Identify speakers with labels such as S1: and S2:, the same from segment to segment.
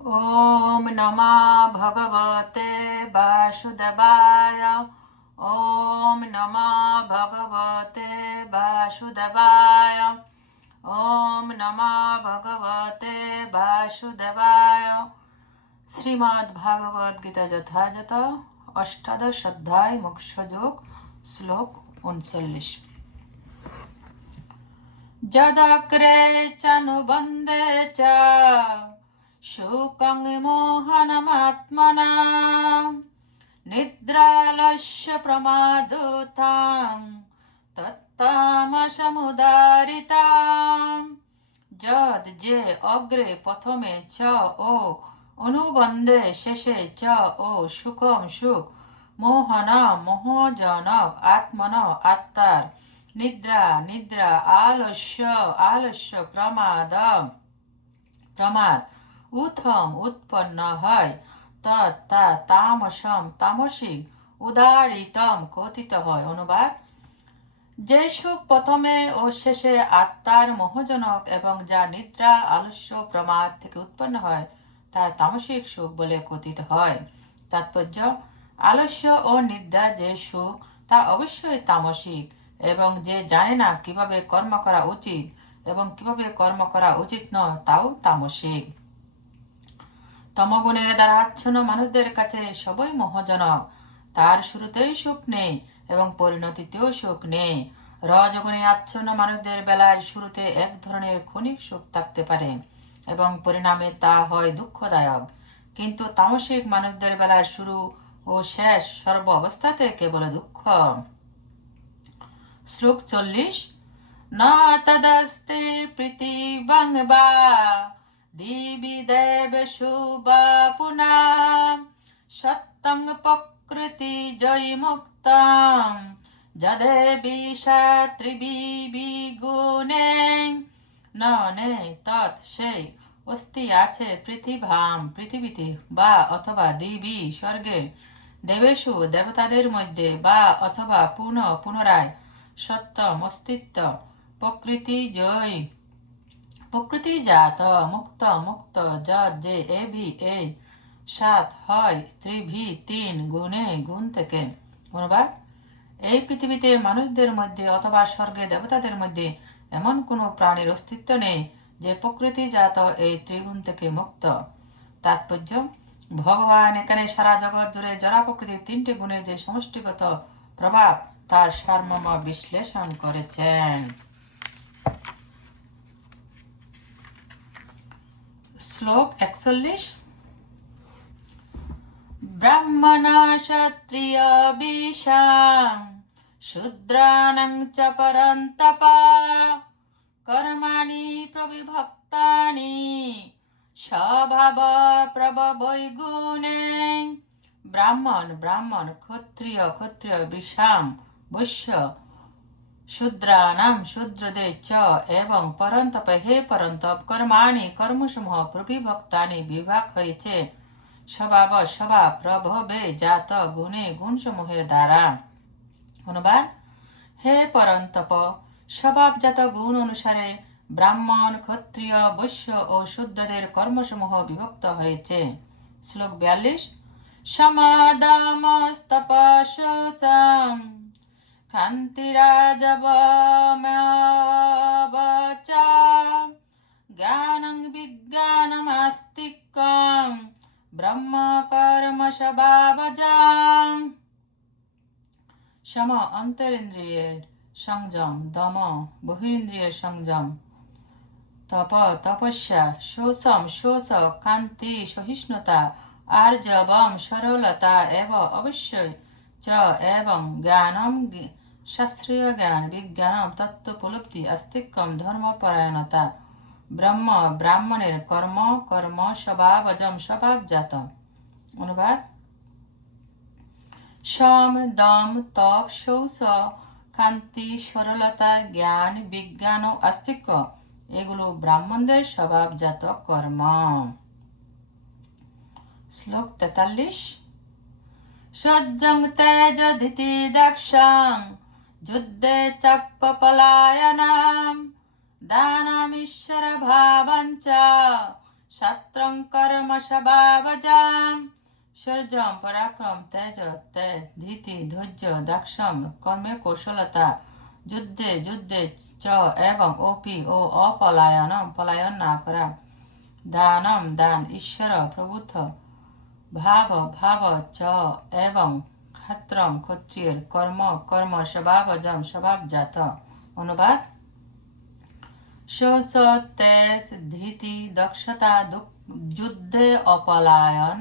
S1: ॐ नमः भगवते वासुदेवाय ॐ नमः भगवते वासुदेवाय ॐ नमः भगवते वासुदेवाय শ্রীমদ্ ভাগবত গীতা যথাযথ অষ্টাদশ অধ্যায় মোক্ষযোগ শ্লোক উনচল্লিশ যদগ্রে চানুবন্দে চ শোকং মোহনমাত্মনা নিদ্রালস্য প্রমাদোতাম তত্তামসমুদারিতাম যদ যে অগ্রে প্রথমে চ ও অনুবন্ধে শেষে চ ও সুখম সুখ মোহন মোহজনক আত্মন আত্মার নিদ্রা নিদ্রা আলস্য আলস্য প্রমাদ প্রমাদ উথম উৎপন্ন হয় তৎ তা তামসম তামসিক উদারিতম কথিত হয়। অনুবাদ যে সুখ প্রথমে ও শেষে আত্মার মোহজনক এবং যা নিদ্রা, আলস্য, প্রমাদ থেকে উৎপন্ন হয়, তা তামসিক সুখ বলে কথিত হয়। তাৎপর্য, আলস্য ও নিদ্রা যে সুখ তা অবশ্যই তামসিক এবং যে জানে না কীভাবে কর্ম করা উচিত এবং কীভাবে কর্ম করা উচিত নয়, তাও তামসিক। তমগুণের দ্বারা আচ্ছন্ন মানুষদের কাছে সবই মোহজনক। তার শুরুতেই সুখ নেই এবং পরিণতিতেও সুখ নেই। রজগুণে আচ্ছন্ন মানুষদের বেলায় শুরুতে এক ধরনের ক্ষণিক সুখ থাকতে পারে এবং পরিণামে তা হয় দুঃখদায়ক। কিন্তু তামসিক মানুষদের বেলায় শুরু ও শেষ সর্ব অবস্থাতে কেবল দুঃখ। শ্লোক চল্লিশ, না তদস্তি প্রীতি বা দিবি দেব শুভা পুনা সত্যং প্রকৃতি জয় মুক্তম যদে বিষাত্রিবি গুণে ননে তৎ সেই অস্তি আছে পৃথিভাম, পৃথিবীতে বা অথবা দিবি স্বর্গে দেবেশু দেবতাদের মধ্যে বা অথবা পুনঃ পুনরায় সত্যম অস্তিত্ব, প্রকৃতি জয়। প্রকৃতি জাত মুক্ত মুক্ত যত যে, এ ভি এই সাত, হয়, ত্রিভি, তিন, গুণে, গুণ থেকে। অনুবাদ, এই পৃথিবীতে মানুষদের মধ্যে অথবা স্বর্গে দেবতাদের মধ্যে এমন কোনো প্রাণীর অস্তিত্ব নেই যে প্রকৃতি জাত এই ত্রিগুণ থেকে মুক্ত। তাৎপর্য, ভগবান এখানে সারা জগৎ জুড়ে জড়া প্রকৃতির তিনটি গুণের যে সমষ্টিগত প্রভাব, তার সারমর্ম বিশ্লেষণ করেছেন। শ্লোক একচল্লিশ। ব্রাহ্মণা ক্ষত্রিয় বিশাং শূদ্রাণং চ পরন্তপা। কর্মাণি প্রবিভক্তানি স্বভাব প্রবৈগুণে ব্রাহ্মণ ব্রাহ্মণ ক্ষত্রিয় ক্ষত্রিয় বিশাম বৈশ্য শূদ্রানাম শূদ্রদে চ এবং পরন্তপ হে পরন্তপ কর্মাণি কর্মসমূহ প্রবিভক্তানি বিভাগ হয়েছে স্বভাব প্রভবে জাত গুণে গুণসমূহের দ্বারা অনুবাদ হে পরন্তপ স্বভাবজাত গুণ অনুসারে ব্রাহ্মণ ক্ষত্রিয় বৈশ্য ও শুদ্ধদের কর্মসমূহ বিভক্ত হয়েছে। শ্লোক বিয়াল্লিশ, সমাদামস্তপশোচম। খান্তিরাজবমবচা জ্ঞানং বিজ্ঞানমাস্তিকম ব্রহ্ম কর্ম স্বভাবজাম সম অন্তরিন্দ্রিয়ের সংযম, দম বহিরিন্দ্রিয়ের সংযম। তপ তপস্যা, শোষম শোষ, কান্তি সহিষ্ণুতা আর্জবম সরলতা এব অবশ্যই। চ এবং জ্ঞানম শাস্ত্রীয় জ্ঞান বিজ্ঞানম তত্ত্বোপলব্ধি ধর্মপরায়ণতা ব্রহ্ম ব্রাহ্মণের কর্ম কর্ম স্বভাবজম স্বভাবজাত অনুবাদ সম দম তপ শৌচ কান্তি সরলতা জ্ঞান বিজ্ঞান ও আস্তিক্য এগুলো ব্রাহ্মণদের স্বভাবজাত কর্ম। শ্লোক তেতাল্লিশ। সজ্জং তেজ ধিতি দক্ষং যুদ্ধে চাপ্প পলায়নাম দানামীশ্বর ভাবঞ্চ শাস্ত্রং কর্ম স্বভাবজাম শৌর্যম পরাক্রম তেজ তেজ ধীতি ধৈর্য দাক্ষম কর্মে কৌশলতা, যুদ্ধে যুদ্ধে চ এবং ওপি ও অপলায়নম, পলায়ন না করা। দানম দান ঈশ্বর প্রভুত্ব ভাব ভাব চ এবং ক্ষত্রম ক্ষত্রিয়ের কর্ম কর্ম স্বভাবজম স্বভাবজাত অনুবাদ শৌচ তেজ ধীতি দক্ষতা যুদ্ধে অপলায়ন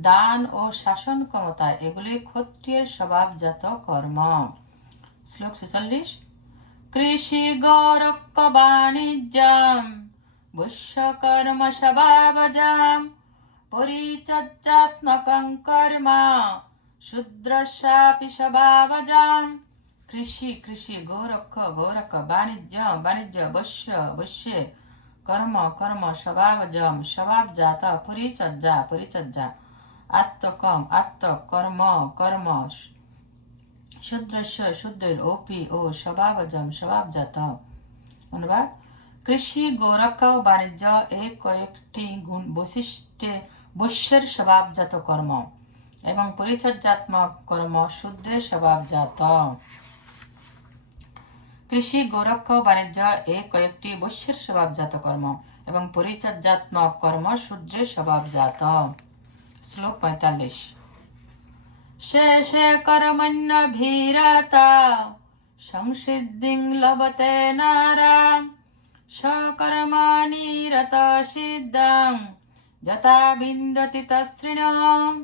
S1: দান ও শাসন ক্ষমতা এগুলি ক্ষত্রিয়ের স্বভাবজাত কর্ম শ্লোক ছেচল্লিশ কৃষি গৌরক্ষ বাণিজ্যম বৈশ্যকর্ম স্বভাবজাম পরিচর্যাত্মকং কর্ম শূদ্রশাপি স্বভাবজাম কৃষি কৃষি গৌরক্ষ গৌরক্ষ বাণিজ্য বাণিজ্য বৈশ্য বৈশ্যের কর্ম কর্ম স্বভাবজম স্বভাবজাত পরিচর্যা পরিচর্যা আত্মকম আত্ম কর্ম শূদ্রস্য শূদ্রের ওপি ও স্বভাবজম স্বভাবজাত অনুবাদ কৃষি গৌরক্ষ বাণিজ্য এই কয়েকটি গুণ বৈশিষ্ট্যে বৈশ্যের স্বভাবজাত কর্ম এবং পরিচর্যাত্মক কর্ম শূদ্রের স্বভাবজাত। কৃষি, গৌরক্ষ, বাণিজ্য এই কয়েকটি বৈশ্যের স্বভাবজাত কর্ম এবং পরিচর্যাত্মক কর্ম শূদ্রের স্বভাবজাত। শ্লোক পঁয়তাল্লিশ। শেষে কর্মণ্য ভীরতা, সংসিদ্ধিং লভতে নারাম সকর্মাণি রত সিদ্ধং যথা বিন্দতি তৃণম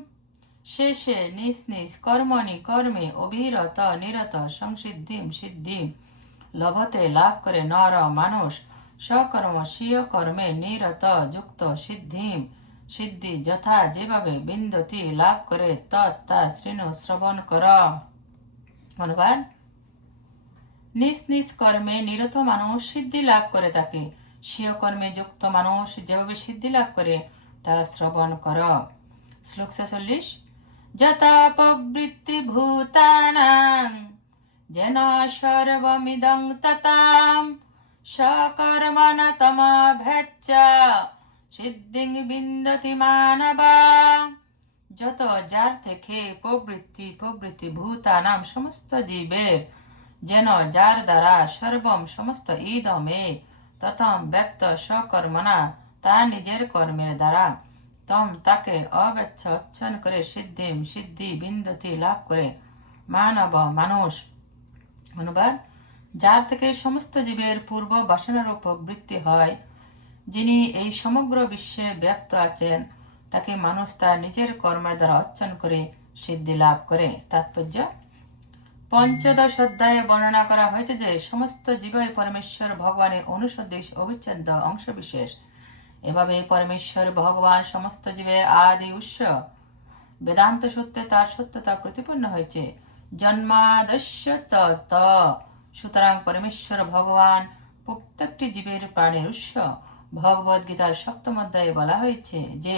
S1: শেষে নিজ নিজ কর্মণি কর্মে অবিরত নিরত সংসিদ্ধিম সিদ্ধিম। লভতে লাভ করে নর মানুষ সকর্ম স্বীয় কর্মে নিরত যুক্ত সিদ্ধিম। সিদ্ধি যথা যেভাবে বিন্দতি লাভ করে তৎ তা শৃণু শ্রবণ কর। অনুবাদ। নিজ নিজ কর্মে নিরত মানুষ সিদ্ধি লাভ করে থাকে স্বীয় কর্মে যুক্ত মানুষ যেভাবে সিদ্ধি লাভ করে তা শ্রবণ কর শ্লোক ছেচল্লিশ যথা প্রবৃত্তি ভূতানাং যেন সর্বমিদং ততাম সকর্মণ তমাভেচ্চ সিদ্ধিং বিন্দতি মানবা যত যার থেকে প্রবৃত্তি প্রবৃত্তি ভূতানাম সমস্ত জীবের যেন যার দ্বারা সর্বম সমস্ত ইদমে তথম ব্যক্ত সকর্মনা তা নিজের কর্মের দ্বারা তম তাকে অবেচ্ছ অচ্ছন করে সিদ্ধিম সিদ্ধি বিন্দতি লাভ করে মানব মানুষ অনুবাদ যার থেকে সমস্ত জীবের পূর্ব বাসনার প্রবৃত্তি হয় যিনি এই সমগ্র বিশ্বে ব্যক্ত আছেন। তাকে মানুষ তার নিজের কর্মের দ্বারা অর্চন করে সিদ্ধি লাভ করে তাৎপর্য? পঞ্চদশ অধ্যায়ে বর্ণনা করা হয়েছে যে, সমস্ত জীবই পরমেশ্বর ভগবানের অনুসদৃশ অবিচ্ছেদ্য অংশবিশেষ। এভাবে পরমেশ্বর ভগবান সমস্ত জীবের আদি উৎস। বেদান্ত সত্যে তার সত্যতা প্রতিপন্ন হয়েছে। জন্মাদস্য ত। সুতরাং পরমেশ্বর ভগবান প্রত্যেকটি জীবের প্রাণের উৎস। ভগবদ গীতার সপ্তম অধ্যায়ে বলা হয়েছে যে,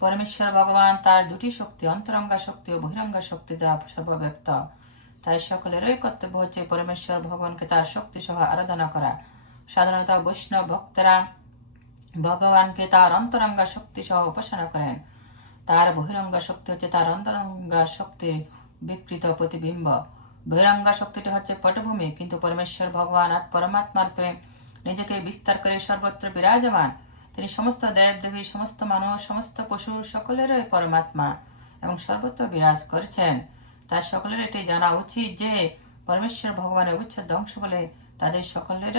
S1: পরমেশ্বর ভগবান তার দুটি শক্তি, অন্তরঙ্গা শক্তি ও বহিরঙ্গা শক্তি দ্বারা সর্বব্যাপ্ত। তাই সকলেরই কর্তব্য হচ্ছে পরমেশ্বর ভগবানকে তার শক্তি সহ আরাধনা করা। সাধারণত বৈষ্ণব ভক্তরা ভগবানকে তার অন্তরঙ্গা শক্তি সহ উপাসনা করেন। তার বহিরঙ্গা শক্তি হচ্ছে তার অন্তরঙ্গা শক্তির বিকৃত প্রতিবিম্ব। বহিরঙ্গা শক্তিটি হচ্ছে পটভূমি, কিন্তু পরমেশ্বর ভগবান আর পরমাত্মার প্রেম নিজেকে বিস্তার করে সর্বত্র বিরাজমান। তিনি সমস্ত দেব দেবী সমস্ত মানুষ, সমস্ত পশু সকলেরই পরমাত্মা এবং সর্বত্র বিরাজ করছেন। তার সকলের এটি জানা উচিত যে পরমেশ্বর ভগবানের উচ্ছেদ অংশ বলে তাদের সকলের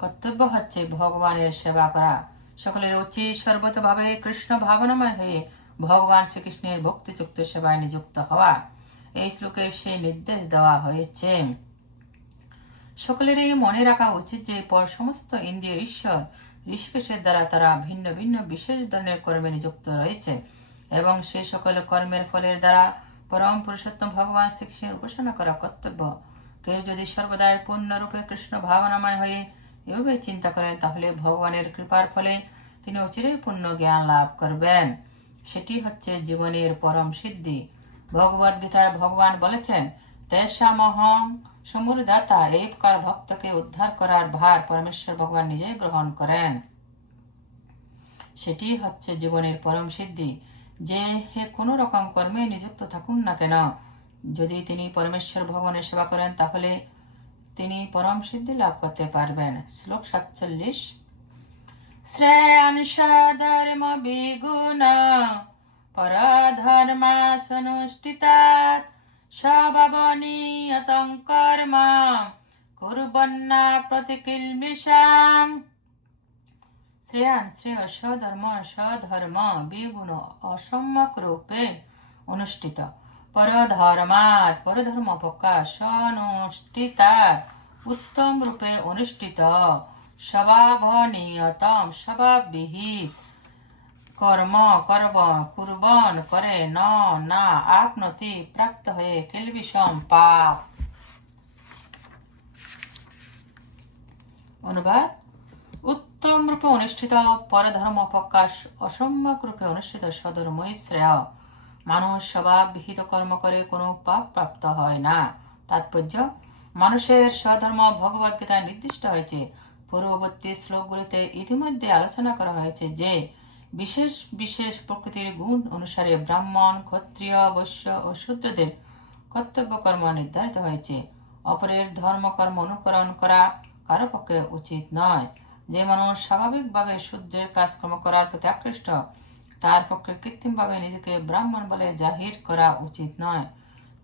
S1: কর্তব্য হচ্ছে ভগবানের সেবা করা। সকলের উচিত সর্বতভাবে কৃষ্ণ ভাবনাময় হয়ে ভগবান শ্রীকৃষ্ণের ভক্তিযুক্ত সেবায় নিযুক্ত হওয়া। এই শ্লোকে সেই নির্দেশ দেওয়া হয়েছে। সকলেরই মনে রাখা উচিত যে, পর সমস্ত ইন্দ্রিয় ঈশ্বর ঋষিকেশের দ্বারা তারা ভিন্ন ভিন্ন বিশেষ ধরনের কর্মে নিযুক্ত রয়েছে এবং সে সকল কর্মের ফলের দ্বারা পরম পুরুষোত্তম ভগবান শ্রীকৃষ্ণের উপাসনা করা কর্তব্য। কেউ যদি সর্বদাই পূর্ণরূপে কৃষ্ণ ভাবনাময় হয়ে এভাবে চিন্তা করেন, তাহলে ভগবানের কৃপার ফলে তিনি অচিরেই জ্ঞান লাভ করবেন। সেটি হচ্ছে জীবনের পরম সিদ্ধি। ভগবদ গীতায় ভগবান বলেছেন, তেষামহং সমুরদাতা এই প্রকার ভক্তকে উদ্ধার করার ভার পরমেশ্বর ভগবান নিজেই গ্রহণ করেন। সেটি হচ্ছে জীবনের পরম সিদ্ধি। যে হে কোনো রকম কর্মে নিযুক্ত থাকুন না কেন। যদি তিনি পরমেশ্বর ভগবানের সেবা করেন, তাহলে তিনি পরম সিদ্ধি লাভ করতে পারবেন। শ্লোক সাতচল্লিশ। শ্রেয়াংশ ধর্ম বিগুণ পরধর্মা সনুষ্ঠিতাৎ স্বভাবনীয়তং কর্ম, কুর্বন্না প্রতিকিলমিষাম শ্রেয়ান, শ্রেয়, স্বধর্ম স্বধর্ম বিগুণ, অসম্যক রূপে অনুষ্ঠিত। পরধর্মাৎ, পরধর্ম প্রকাশ অনুষ্ঠিতাৎ উত্তম রূপে অনুষ্ঠিত, স্বভাবনীয়তম, স্বভাববিহিত। কর্ম করব, কুর্বন করে, ন, না, আপনতি প্রাপ্ত হয়ে কিলবিষম পাপ। অনুবাদ, উত্তম রূপে অনুষ্ঠিত, পরধর্ম প্রকাশ, অসম্যক রূপে অনুষ্ঠিত সধর্মই শ্রেয় মানুষ স্বভাব বিহিত কর্ম করে কোনো পাপ প্রাপ্ত হয় না। তাৎপর্য, মানুষের স্বধর্ম ভগবত গীতায় নির্দিষ্ট হয়েছে। পূর্ববর্তী শ্লোকগুলিতে ইতিমধ্যে আলোচনা করা হয়েছে যে, বিশেষ বিশেষ প্রকৃতির গুণ অনুসারে ব্রাহ্মণ, ক্ষত্রিয়, বৈশ্য ও শূদ্রদের কর্তব্য কর্ম নির্ধারিত হয়েছে। অপরের ধর্মকর্ম অনুকরণ করা কারও পক্ষে উচিত নয়। যে মানুষ স্বাভাবিকভাবে শূদ্রের কাজকর্ম করার প্রতি আকৃষ্ট তার পক্ষে কৃত্রিমভাবে নিজেকে ব্রাহ্মণ বলে জাহির করা উচিত নয়।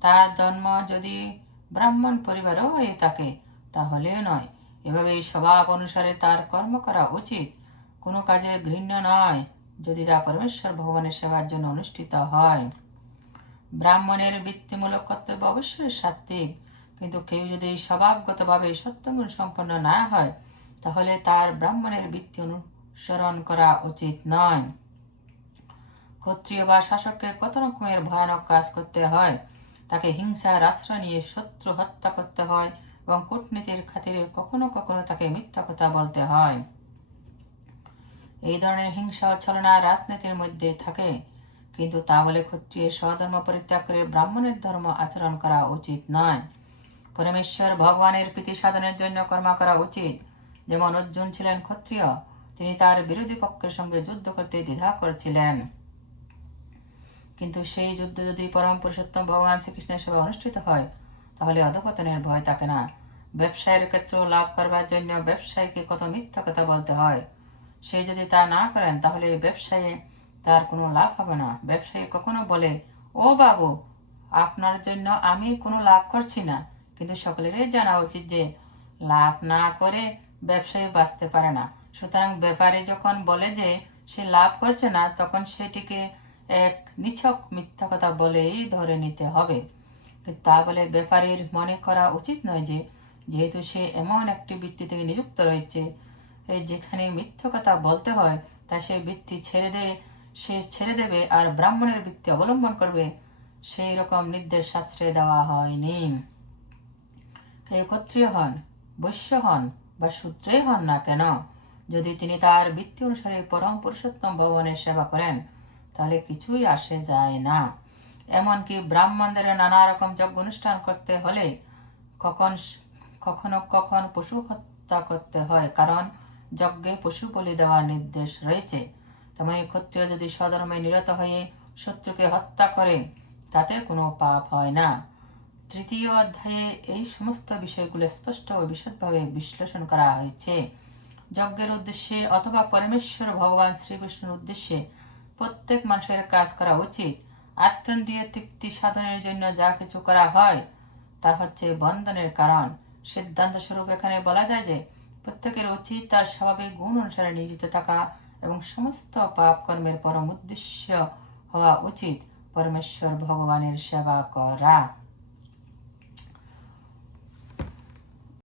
S1: তার জন্ম যদি ব্রাহ্মণ পরিবারও হয়ে থাকে তাহলেও নয়। এভাবে স্বভাব অনুসারে তার কর্ম করা উচিত। কোনো কাজে ঘৃণ্য নয়, যদি তা পরমেশ্বর ভগবানের সেবার জন্য অনুষ্ঠিত হয়। ব্রাহ্মণের বৃত্তিমূলক কর্তব্য অবশ্যই সাত্ত্বিক, কিন্তু কেউ যদি স্বভাবগতভাবে সত্যগুণ সম্পন্ন না হয়, তাহলে তার ব্রাহ্মণের বৃত্তি অনুসরণ করা উচিত নয়। ক্ষত্রিয় বা শাসককে কত রকমের ভয়ানক কাজ করতে হয়? তাকে হিংসার আশ্রয় নিয়ে শত্রু হত্যা করতে হয় এবং কূটনীতির খাতিরে কখনো কখনো তাকে মিথ্যা কথা বলতে হয়। এই ধরনের হিংসা ছলনা রাজনীতির মধ্যে থাকে। কিন্তু তা বলে ক্ষত্রিয় স্বধর্ম পরিত্যাগ করে ব্রাহ্মণের ধর্ম আচরণ করা উচিত নয়। পরমেশ্বর ভগবানের প্রীতি সাধনের জন্য কর্ম করা উচিত। যেমন অর্জুন ছিলেন ক্ষত্রিয়, তিনি তার বিরোধী পক্ষের সঙ্গে যুদ্ধ করতে দ্বিধা করছিলেন। কিন্তু সেই যুদ্ধ যদি পরম পুরুষোত্তম ভগবান শ্রীকৃষ্ণের সেবা অনুষ্ঠিত হয়, তাহলে অধপতনের ভয় থাকে না। ব্যবসায়ের ক্ষেত্র লাভ করবার জন্য ব্যবসায়ীকে কত মিথ্যা কথা বলতে হয়। সে যদি তা না করেন, তাহলে ব্যবসায়ে তার কোনো লাভ হবে না। ব্যবসায়ী কখনো বলে, ও বাবু, আপনার জন্য আমি কোনো লাভ করছি না। কিন্তু সকলেরই জানা উচিত যে, লাভ না করে ব্যবসায়ী বাঁচতে পারে না। সুতরাং ব্যাপারে যখন বলে যে, সে লাভ করছে না, তখন সেটিকে এক নিছক মিথ্যা কথা বলেই ধরে নিতে হবে। কিন্তু তা বলে ব্যাপারীর মনে করা উচিত নয় যে, যেহেতু সে এমন একটি বৃত্তি থেকে নিযুক্ত রয়েছে যেখানে মিথ্য কথা বলতে হয়, তা সে বৃত্তি ছেড়ে দেয় সে ছেড়ে দেবে আর ব্রাহ্মণের বৃত্তি অবলম্বন করবে, সেই রকম নির্দেশ শাস্ত্রে দেওয়া হয়নি। কেউ ক্ষত্রিয় হন, বৈশ্য হন বা সূত্রে হন না কেন, যদি তিনি তার বৃত্তি অনুসারে পরম পুরুষোত্তম ভগবানের সেবা করেন তাহলে কিছুই আসে যায় না। এমনকি ব্রাহ্মণদের নানা রকম যজ্ঞ অনুষ্ঠান করতে হলে কখন কখনো কখন পশু হত্যা করতে হয়, কারণ যজ্ঞে পশু বলি দেওয়ার নির্দেশ রয়েছে। তেমনি ক্ষত্রিয় যদি সধর্মে নিরত হয়ে শত্রুকে হত্যা করে, তাতে কোনো পাপ হয় না। তৃতীয় অধ্যায়ে এই সমস্ত বিষয়গুলো স্পষ্ট ও বিশদভাবে বিশ্লেষণ করা হয়েছে। যজ্ঞের উদ্দেশ্যে অথবা পরমেশ্বর ভগবান শ্রীকৃষ্ণের উদ্দেশ্যে প্রত্যেক মানুষের কাজ করা উচিত। আত্মীয় তৃপ্তি সাধনের জন্য যা কিছু করা হয়, তা হচ্ছে বন্ধনের কারণ। সিদ্ধান্ত স্বরূপ এখানে বলা যায় যে, প্রত্যেকের উচিত তার স্বাভাবিক গুণ অনুসারে নিয়োজিত থাকা এবং সমস্ত পাপ কর্মের পরম উদ্দেশ্য হওয়া উচিত। পরমেশ্বর ভগবানের সেবা করা।